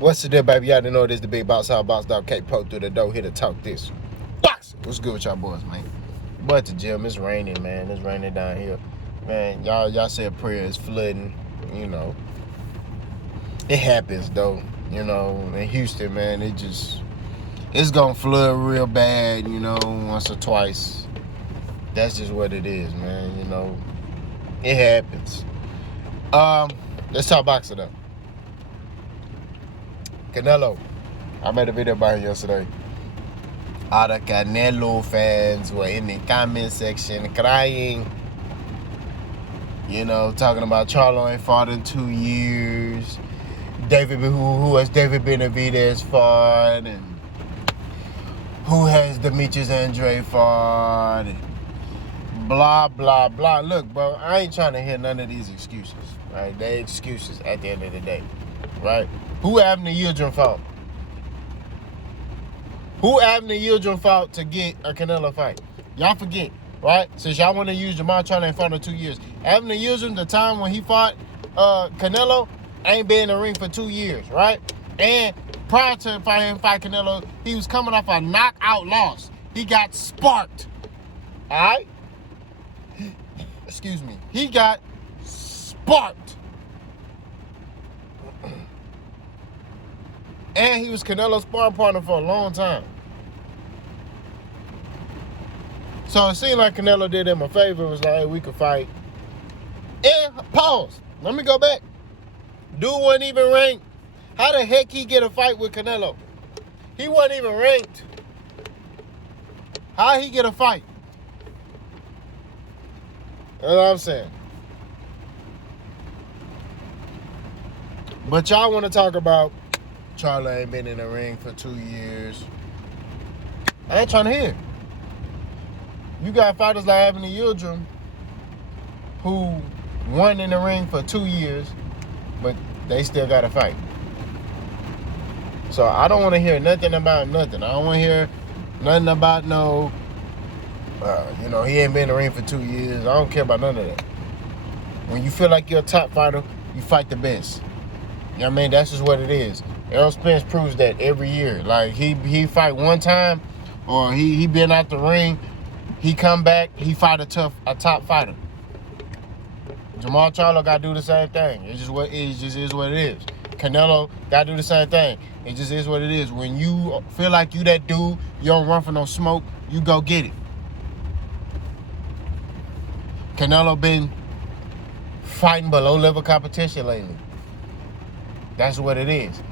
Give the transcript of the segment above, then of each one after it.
What's the deal, baby? Y'all didn't know this the big boss out, boss dog K Poke through the door, here to talk this. Box! What's good with y'all boys, man? But at the gym, it's raining, man. It's raining down here. Man, y'all say a prayer, it's flooding, you know. It happens though, you know, in Houston, man, it's gonna flood real bad, you know, once or twice. That's just what it is, man, you know. It happens. Let's talk boxing though. Canelo. I made a video about him yesterday. All the Canelo fans were in the comment section crying. You know, talking about Charlo ain't fought in 2 years. Who has David Benavidez fought? And who has Demetrius Andre fought? And blah, blah, blah. Look, bro, I ain't trying to hear none of these excuses. Right? They excuses at the end of the day. Right? Who Abner Yildirim fought? Who Abner Yildirim fought to get a Canelo fight? Y'all forget, right? Since y'all want to use Jamal Charlo ain't fought in 2 years. Abner Yildirim, the time when he fought Canelo, ain't been in the ring for 2 years, right? And prior to him fight Canelo, he was coming off a knockout loss. He got sparked, all right? Excuse me. He got sparked. And he was Canelo's sparring partner for a long time. So it seemed like Canelo did him a favor. It was like, hey, we could fight. And pause. Let me go back. Dude wasn't even ranked. How the heck he get a fight with Canelo? He wasn't even ranked. How he get a fight? That's what I'm saying. But y'all want to talk about Charlo ain't been in the ring for 2 years. I ain't trying to hear. You got fighters like Abner Yildirim who won in the ring for 2 years, but they still got to fight. So I don't want to hear nothing about nothing. I don't want to hear nothing about no, he ain't been in the ring for 2 years. I don't care about none of that. When you feel like you're a top fighter, you fight the best. You know what I mean? That's just what it is. Errol Spence proves that every year. Like, he fight one time, or he been out the ring, he come back, he fight a top fighter. Jamal Charlo got to do the same thing. It just is what it is. Canelo got to do the same thing. It just is what it is. When you feel like you that dude, you don't run for no smoke, you go get it. Canelo been fighting below level competition lately. That's what it is.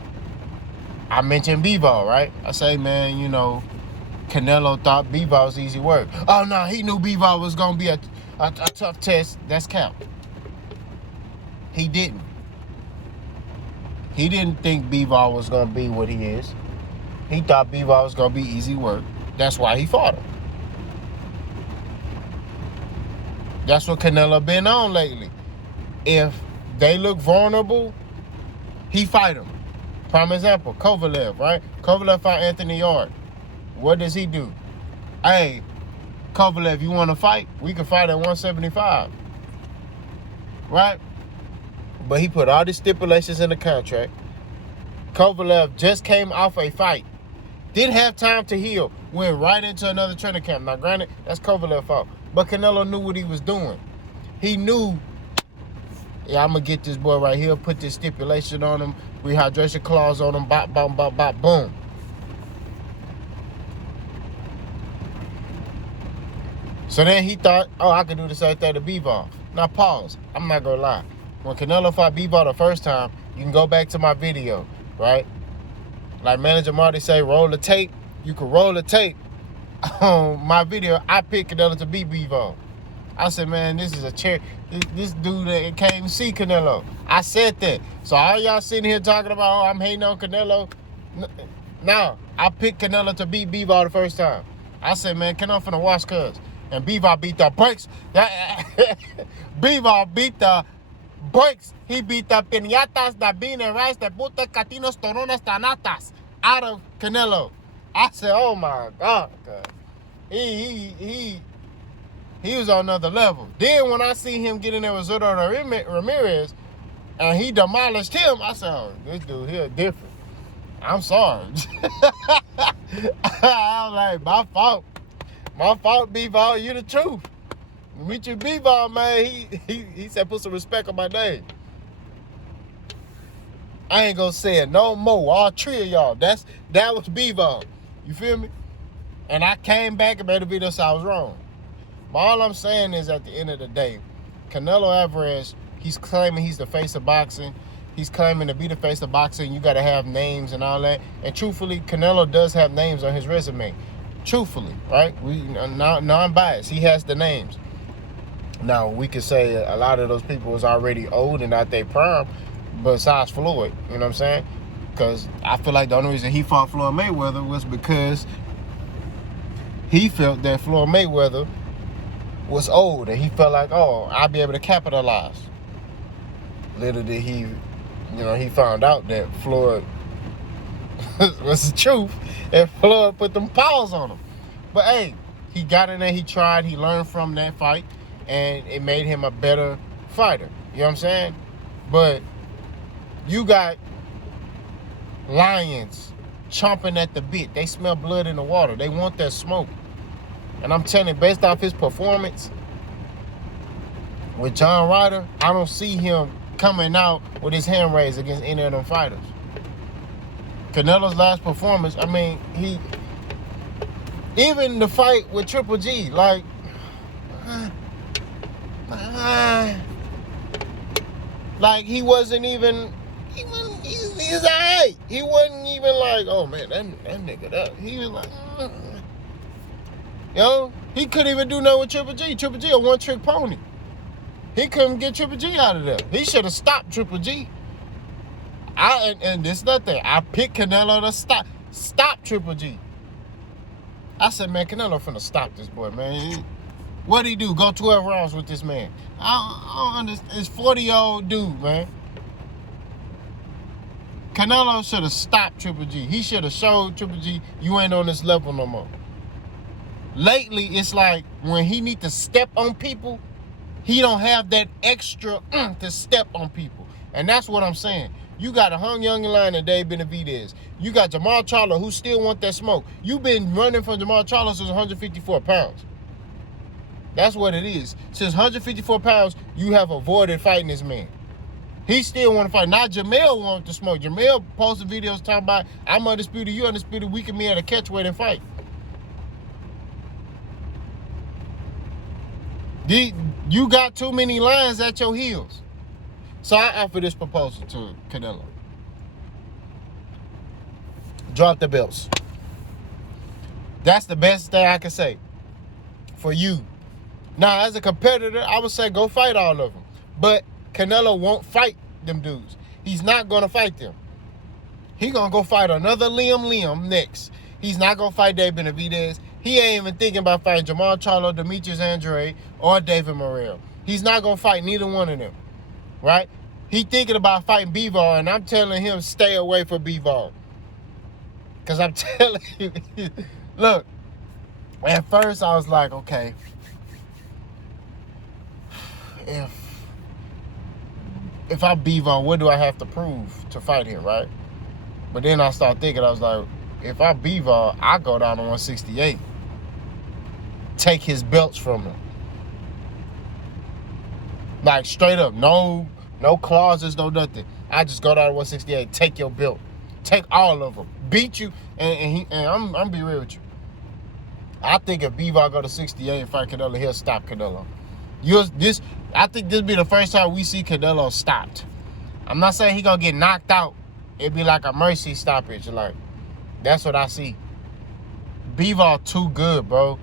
I mentioned B-Ball, right? I say, man, you know, Canelo thought B-Ball was easy work. Oh, no, he knew B-Ball was going to be a tough test. That's cap. He didn't. He didn't think B-Ball was going to be what he is. He thought B-Ball was going to be easy work. That's why he fought him. That's what Canelo been on lately. If they look vulnerable, he fight them. Prime example, Kovalev, right? Kovalev fought Anthony Yard. What does he do? Hey, Kovalev, you want to fight? We can fight at 175. Right? But he put all the stipulations in the contract. Kovalev just came off a fight. Didn't have time to heal. Went right into another training camp. Now, granted, that's Kovalev's fault. But Canelo knew what he was doing. He knew, yeah, I'm going to get this boy right here, put this stipulation on him, rehydration clause on him, bop, bop, bop, bop, boom. So then he thought, oh, I could do the same thing to B-Ball. Now, pause. I'm not going to lie. When Canelo fought B-Ball the first time, you can go back to my video, right? Like Manager Marty say, roll the tape. You can roll the tape. On my video, I picked Canelo to beat B-Ball. I said, man, this is a chair. This dude that can't even see Canelo. I said that. So all y'all sitting here talking about, oh, I'm hating on Canelo. No, I picked Canelo to beat B-Ball the first time. I said, man, Canelo finna watch cuz. And B-Ball beat the brakes. B-Ball beat the brakes. He beat the piñatas, the bean and rice, the puta catinos, toronas, tanatas out of Canelo. I said, oh my God. He was on another level. Then when I see him get in there with Zurdo Ramirez and he demolished him, I said, oh, this dude here different. I'm sorry. I'm like, my fault. My fault, B-Ball. You the truth. Meet you, B-Ball, man. He said, put some respect on my name. I ain't gonna say it no more. All three of y'all. That was B-Ball. You feel me? And I came back and made a video so I was wrong. But all I'm saying is, at the end of the day, Canelo Alvarez, he's claiming he's the face of boxing. He's claiming to be the face of boxing. You got to have names and all that. And truthfully, Canelo does have names on his resume. Truthfully, right? We non-biased. He has the names. Now, we could say a lot of those people was already old and not their prime, besides Floyd. You know what I'm saying? Because I feel like the only reason he fought Floyd Mayweather was because he felt that Floyd Mayweather was old, and he felt like, oh, I'll be able to capitalize. Little did he, he found out that Floyd was the truth, and Floyd put them paws on him. But hey, he got in there, he tried, he learned from that fight, and it made him a better fighter. You know what I'm saying? But you got lions chomping at the bit. They smell blood in the water. They want that smoke. And I'm telling you, based off his performance with John Ryder, I don't see him coming out with his hand raised against any of them fighters. Canelo's last performance, I mean, even the fight with Triple G, like, he wasn't even, he's all right. He wasn't even like, oh man, that nigga, he was like, he couldn't even do nothing with Triple G. Triple G a one-trick pony. He couldn't get Triple G out of there. He should have stopped Triple G. And this nothing. I picked Canelo to stop Triple G. I said, man, Canelo finna stop this boy, man. What'd he do? Go 12 rounds with this man. I don't understand. It's 40-year-old dude, man. Canelo should have stopped Triple G. He should have showed Triple G, you ain't on this level no more. Lately, it's like when he need to step on people, he don't have that extra to step on people. And that's what I'm saying. You got a Hung Young Lion and Dave Benavidez. You got Jamal Charlo, who still want that smoke. You've been running from Jamal Charlo since 154 pounds. That's what it is. Since 154 pounds, you have avoided fighting this man. He still want to fight. Now Jamel wants to smoke. Jamel posted videos talking about, I'm undisputed, you undisputed, we can meet at a catchweight and fight. You got too many lions at your heels. So I offer this proposal to Canelo. Drop the belts. That's the best thing I can say for you. Now, as a competitor, I would say go fight all of them. But Canelo won't fight them dudes. He's not going to fight them. He's going to go fight another Liam next. He's not going to fight Dave Benavidez. He ain't even thinking about fighting Jamal Charlo, Demetrius Andrade, or David Morrell. He's not going to fight neither one of them, right? He thinking about fighting Bivol, and I'm telling him stay away from Bivol. Because I'm telling you, look, at first I was like, okay, if I Bivol, what do I have to prove to fight him, right? But then I started thinking, I was like, if I Bivol, I go down to 168. Take his belts from him. Like, straight up, no clauses, no nothing. I just go down to 168, take your belt. Take all of them. Beat you, and I'm be real with you. I think if Bivol go to 68 and fight Canelo, he'll stop Canelo. I think this be the first time we see Canelo stopped. I'm not saying he gonna get knocked out. It'd be like a mercy stoppage. Like, that's what I see. Bivol too good, bro.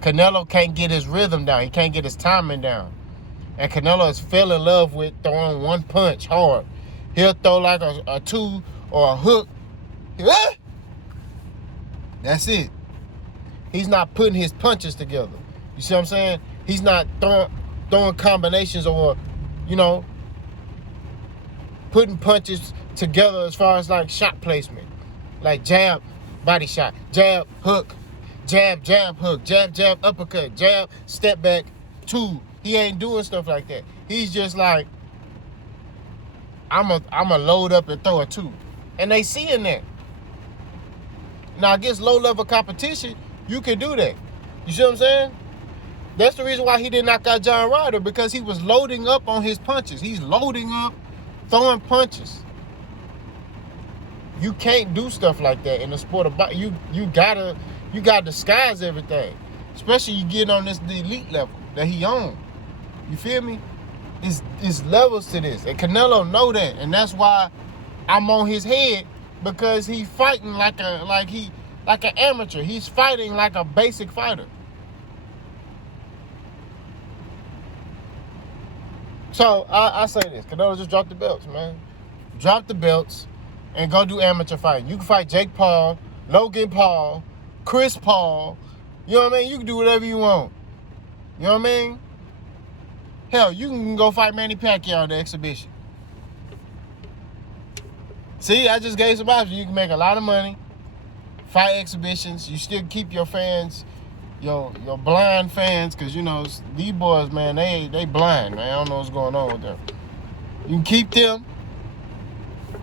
Canelo can't get his rhythm down. He can't get his timing down. And Canelo is fell in love with throwing one punch hard. He'll throw like a two or a hook. That's it. He's not putting his punches together. You see what I'm saying? He's not throwing combinations or, putting punches together as far as like shot placement. Like jab, body shot, jab, hook, jab, hook, jab, uppercut, jab, step back, two. He ain't doing stuff like that. He's just like, I'm a load up and throw a two. And they seeing that. Now, against low-level competition, you can do that. You see what I'm saying? That's the reason why he didn't knock out John Ryder, because he was loading up on his punches. He's loading up, throwing punches. You can't do stuff like that in the sport of boxing. You gotta disguise everything. Especially you get on the elite level that he on. You feel me? It's levels to this. And Canelo know that. And that's why I'm on his head, because he fighting like an amateur. He's fighting like a basic fighter. So I say this, Canelo, just drop the belts, man. Drop the belts and go do amateur fighting. You can fight Jake Paul, Logan Paul, Chris Paul. You know what I mean? You can do whatever you want. You know what I mean? Hell, you can go fight Manny Pacquiao in the exhibition. See, I just gave some options. You can make a lot of money, fight exhibitions. You still keep your fans, your blind fans, because, you know, these boys, man, they blind, man. I don't know what's going on with them. You can keep them.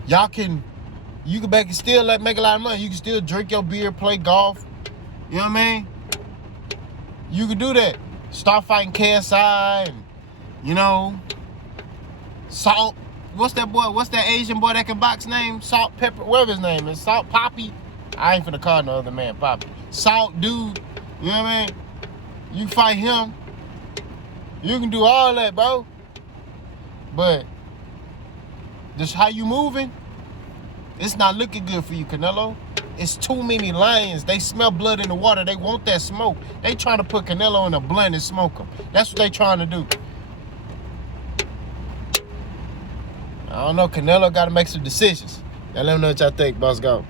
You can still make a lot of money. You can still drink your beer, play golf. You know what I mean? You can do that. Start fighting KSI and, you know, Salt. What's that boy? What's that Asian boy that can box name? Salt Pepper, whatever his name is. Salt Poppy. I ain't finna call no other man Poppy. Salt dude. You know what I mean? You fight him. You can do all that, bro. But just how you moving, it's not looking good for you, Canelo. It's too many lions. They smell blood in the water. They want that smoke. They trying to put Canelo in a blend and smoke him. That's what they trying to do. I don't know. Canelo got to make some decisions. Now let me know what y'all think. Boss, go.